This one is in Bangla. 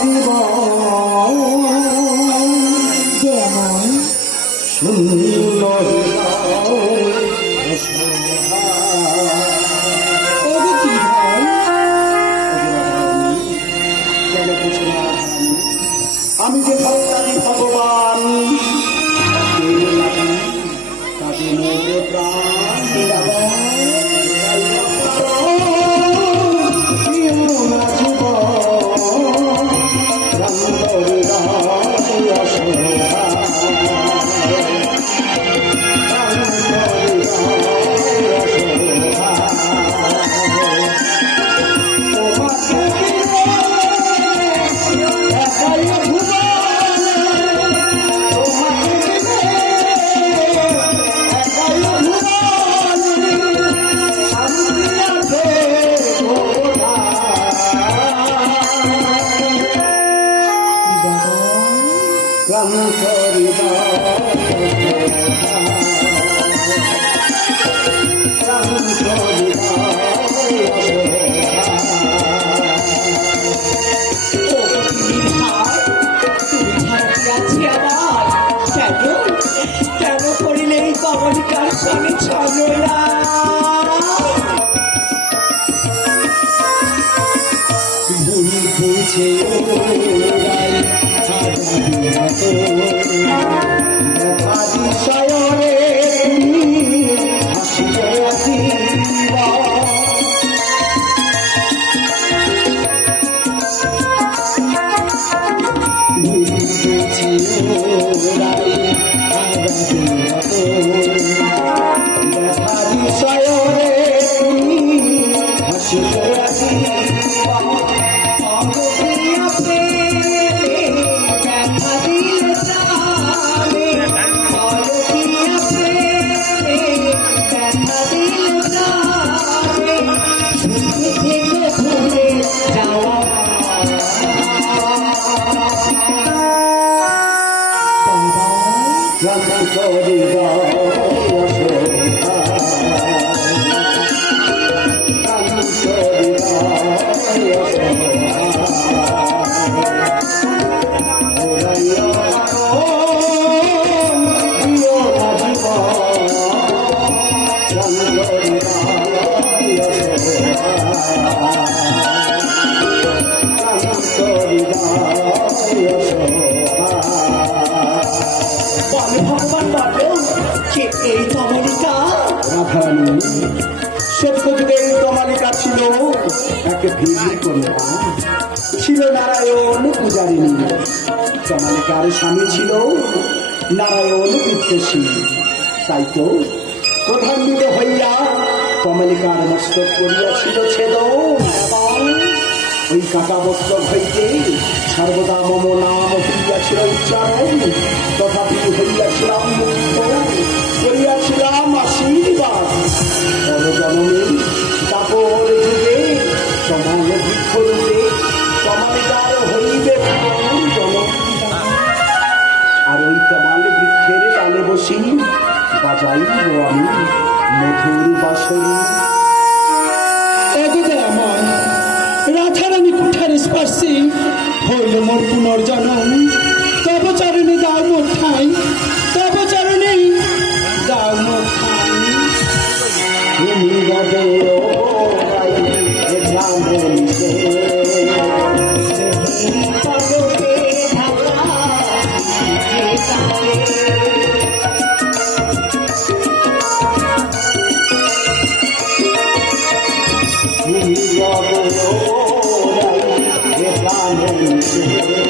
জীবন যেমন শূন্য আমি যে ভক্তাদি ভগবান তাদের মধ্যে প্রাণ কেন করিলে এই কমলিকার স্বামী ছলনা ভুলছে শয়নে হাসিতে আসিবা ভগবান বলেও যে এই কমলিকা সত্যযুগের কমলিকা ছিল তাকে ভিড় করল ছিল নারায়ণ পূজারিণী কমলিকার স্বামী ছিল নারায়ণ বিদ্বেষী তাই তো প্রধান্বিত হইয়া কমলিকার মস্তক করিয়াছিল ছেদন ওই কাটা মস্তক হইতে সর্বদা মম নাম হইয়াছিল উচ্চারণ তথাপি হইয়াছিলাম মুক্ত করিয়াছিলাম আশীর্বাদ পরজনমে তাপর যুগে সমান বৃক্ষরূপে কমলিকার হইবে আর ওই কমাল বৃক্ষের ডালে বসি বাজাইব আমি মধুর বাঁশরি আমার রাধারানী কুঠার স্পর্শে হইল মোর পুনর্জন্ম তব চরণে দাও মোর ঠাই তব চরণে দাও মোর ঠাই তুমি গদে তুমি